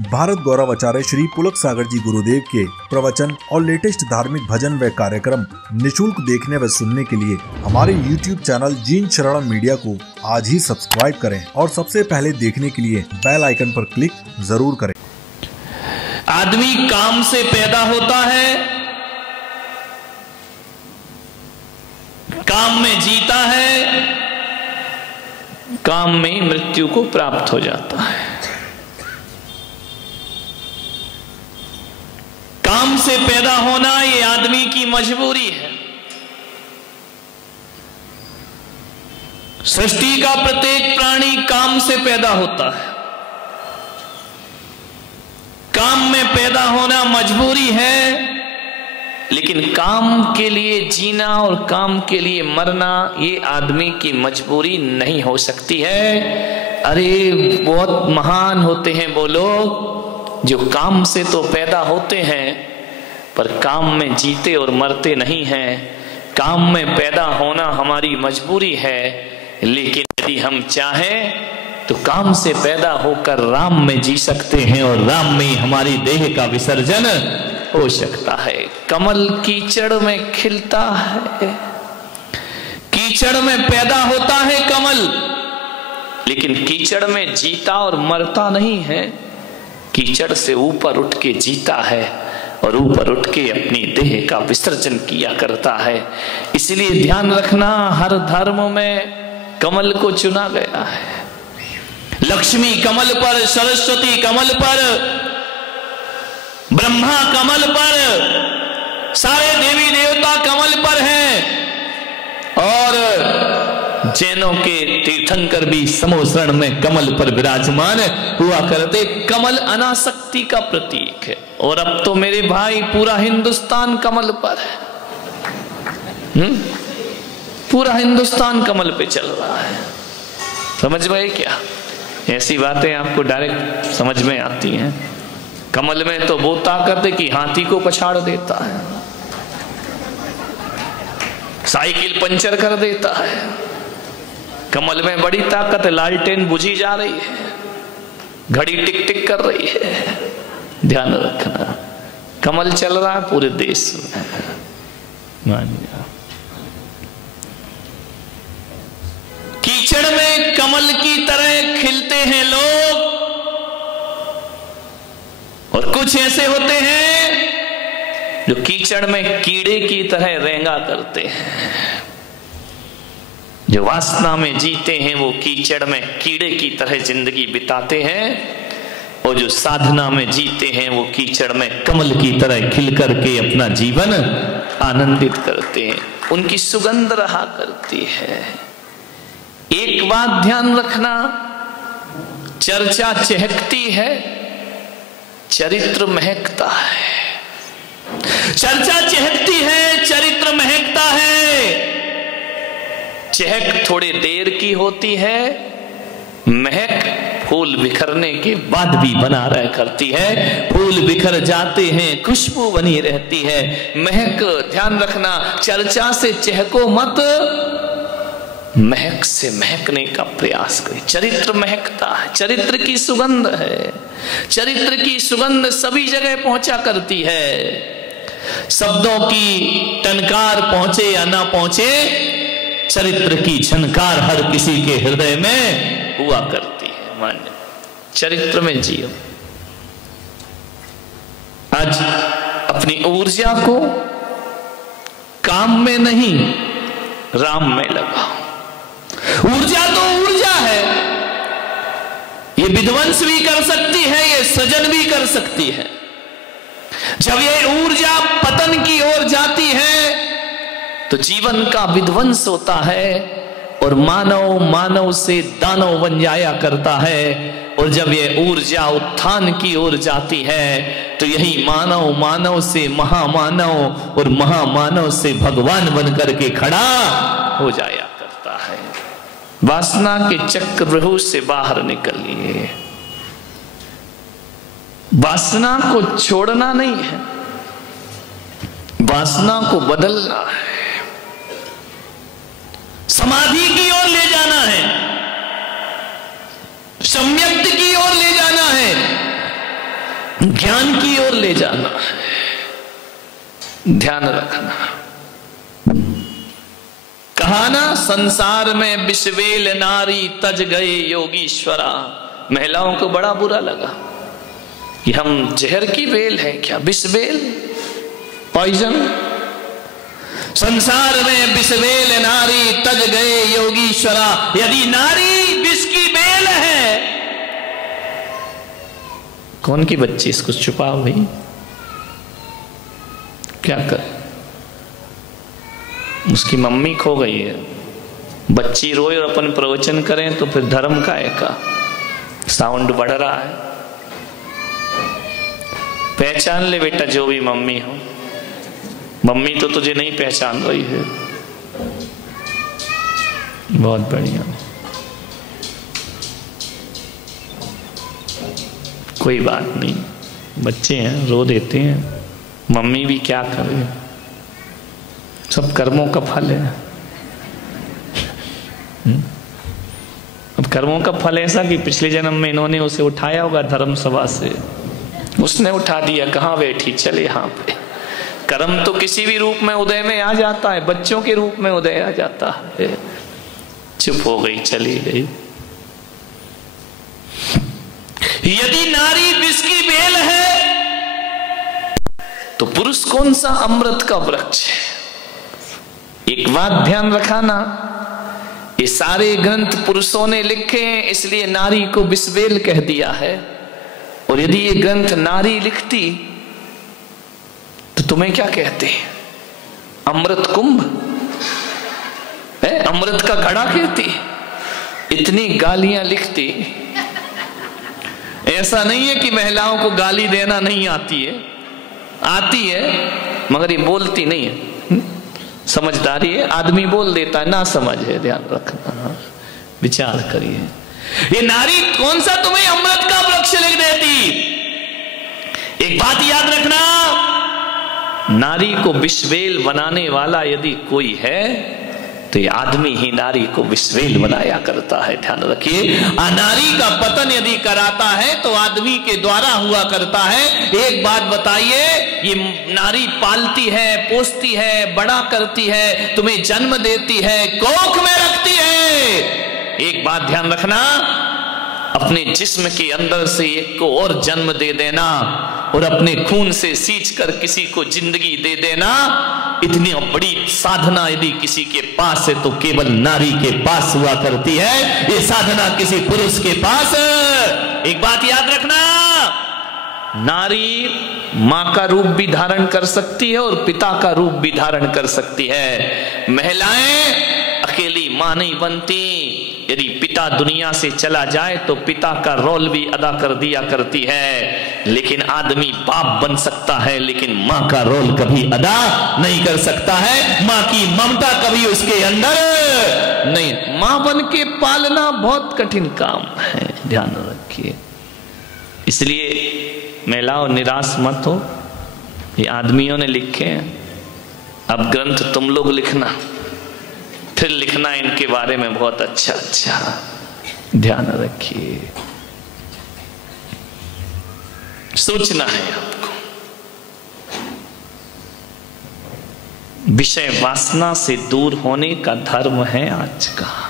भारत गौरव आचार्य श्री पुलक सागर जी गुरुदेव के प्रवचन और लेटेस्ट धार्मिक भजन व कार्यक्रम निशुल्क देखने व सुनने के लिए हमारे YouTube चैनल जीन शरण मीडिया को आज ही सब्सक्राइब करें और सबसे पहले देखने के लिए बेल आइकन पर क्लिक जरूर करें। आदमी काम से पैदा होता है, काम में जीता है, काम में मृत्यु को प्राप्त हो जाता है। काम से पैदा होना ये आदमी की मजबूरी है। सृष्टि का प्रत्येक प्राणी काम से पैदा होता है। काम में पैदा होना मजबूरी है, लेकिन काम के लिए जीना और काम के लिए मरना ये आदमी की मजबूरी नहीं हो सकती है। अरे बहुत महान होते हैं वो लोग जो काम से तो पैदा होते हैं पर काम में जीते और मरते नहीं हैं। काम में पैदा होना हमारी मजबूरी है, लेकिन यदि हम चाहें तो काम से पैदा होकर राम में जी सकते हैं और राम में हमारी देह का विसर्जन हो सकता है। कमल कीचड़ में खिलता है, कीचड़ में पैदा होता है कमल, लेकिन कीचड़ में जीता और मरता नहीं है। कीचड़ से ऊपर उठ के जीता है और ऊपर उठ के अपनी देह का विसर्जन किया करता है। इसलिए ध्यान रखना, हर धर्म में कमल को चुना गया है। लक्ष्मी कमल पर, सरस्वती कमल पर, ब्रह्मा कमल पर, सारे देवी देवता कमल पर हैं। और जैनों के तीर्थंकर भी समोसरण में कमल पर विराजमान हुआ करते। कमल अनासक्ति का प्रतीक है। और अब तो मेरे भाई पूरा हिंदुस्तान कमल पर है। पूरा हिंदुस्तान कमल पे चल रहा है। समझ में क्या? ऐसी बातें आपको डायरेक्ट समझ में आती हैं। कमल में तो वो ताकत है कि हाथी को पछाड़ देता है, साइकिल पंचर कर देता है। कमल में बड़ी ताकत है। लालटेन बुझी जा रही है, घड़ी टिक टिक कर रही है। ध्यान रखना, कमल चल रहा है पूरे देश में। कीचड़ में कमल की तरह खिलते हैं लोग, और कुछ ऐसे होते हैं जो कीचड़ में कीड़े की तरह रेंगा करते हैं। जो वासना में जीते हैं वो कीचड़ में कीड़े की तरह जिंदगी बिताते हैं, और जो साधना में जीते हैं वो कीचड़ में कमल की तरह खिल करके अपना जीवन आनंदित करते हैं। उनकी सुगंध रहा करती है। एक बात ध्यान रखना, चर्चा चहकती है, चरित्र महकता है। चर्चा चहकती है, चरित्र महकता है। चहक थोड़ी देर की होती है, महक फूल बिखरने के बाद भी बना रह करती है। फूल बिखर जाते हैं, खुशबू बनी रहती है। महक, ध्यान रखना, चर्चा से चहको मत, महक से महकने का प्रयास करें। चरित्र महकता है, चरित्र की सुगंध है। चरित्र की सुगंध सभी जगह पहुंचा करती है। शब्दों की टनकार पहुंचे या ना पहुंचे, चरित्र की झनकार हर किसी के हृदय में हुआ करती है। मान्य, चरित्र में जियो। आज अपनी ऊर्जा को काम में नहीं, राम में लगाओ। ऊर्जा तो ऊर्जा है, ये विध्वंस भी कर सकती है, ये सृजन भी कर सकती है। जब ये ऊर्जा पतन की ओर जाती है तो जीवन का विध्वंस होता है, और मानव से दानव बन जाया करता है। और जब ये ऊर्जा उत्थान की ओर जाती है तो यही मानव से महामानव और महामानव से भगवान बन करके खड़ा हो जाया करता है। वासना के चक्रव्यूह से बाहर निकलिए। वासना को छोड़ना नहीं है, वासना को बदलना है, समाधि की ओर ले जाना है, सम्यक्त की ओर ले जाना है। ज्ञान की ओर ले जाना है, ध्यान रखना। कहा ना, संसार में विषवेल नारी तज गए योगीश्वरा। महिलाओं को बड़ा बुरा लगा कि हम जहर की बेल है क्या, विषवेल, पॉइजन। संसार में विषवेल नारी तज गए योगीश्वरा। यदि नारी विष की बेल है, कौन की बच्ची, इसको छुपाओ भाई, क्या कर। उसकी मम्मी खो गई है, बच्ची रोए और अपन प्रवचन करें तो फिर धर्म का एका साउंड बढ़ रहा है। पहचान ले बेटा जो भी मम्मी हो, मम्मी तो तुझे नहीं पहचान रही है। बहुत बढ़िया, कोई बात नहीं, बच्चे हैं रो देते हैं, मम्मी भी क्या करे, सब कर्मों का फल है। अब कर्मों का फल ऐसा कि पिछले जन्म में इन्होंने उसे उठाया होगा धर्म सभा से, उसने उठा दिया, कहाँ बैठी, चले यहाँ पे। कर्म तो किसी भी रूप में उदय में आ जाता है, बच्चों के रूप में उदय आ जाता है। चुप हो गई, चली गई। यदि नारी विष की बेल है तो पुरुष कौन सा अमृत का वृक्ष है। एक बात ध्यान रखाना, ये सारे ग्रंथ पुरुषों ने लिखे हैं, इसलिए नारी को विषवेल कह दिया है। और यदि ये ग्रंथ नारी लिखती तो तुम्हें क्या कहते हैं, अमृत कुंभ है, अमृत का घड़ा कहती। इतनी गालियां लिखती। ऐसा नहीं है कि महिलाओं को गाली देना नहीं आती है, आती है, मगर ये बोलती नहीं है। समझदारी है, आदमी बोल देता है, ना समझ है, ध्यान रखना, विचार करिए। ये नारी कौन सा तुम्हें अमृत का वृक्ष लिख देती। एक बात याद रखना, नारी को विषवेल बनाने वाला यदि कोई है तो ये आदमी ही नारी को विषवेल बनाया करता है। ध्यान रखिए, नारी का पतन यदि कराता है तो आदमी के द्वारा हुआ करता है। एक बात बताइए, ये नारी पालती है, पोसती है, बड़ा करती है, तुम्हें जन्म देती है, कोख में रखती है। एक बात ध्यान रखना, अपने जिस्म के अंदर से एक को और जन्म दे देना और अपने खून से सींच कर किसी को जिंदगी दे देना, इतनी बड़ी साधना यदि किसी के पास है तो केवल नारी के पास हुआ करती है। ये साधना किसी पुरुष के पास। एक बात याद रखना, नारी मां का रूप भी धारण कर सकती है और पिता का रूप भी धारण कर सकती है। महिलाएं अकेली मां नहीं बनती। यदि पिता दुनिया से चला जाए तो पिता का रोल भी अदा कर दिया करती है। लेकिन आदमी बाप बन सकता है, लेकिन मां का रोल कभी अदा नहीं कर सकता है। मां की ममता कभी उसके अंदर नहीं। मां बन के पालना बहुत कठिन काम है, ध्यान रखिए। इसलिए महिलाओं निराश मत हो, ये आदमियों ने लिखे हैं, अब ग्रंथ तुम लोग लिखना, फिर लिखना इनके बारे में बहुत अच्छा अच्छा, ध्यान रखिए। सोचना है आपको। विषय वासना से दूर होने का धर्म है आज का।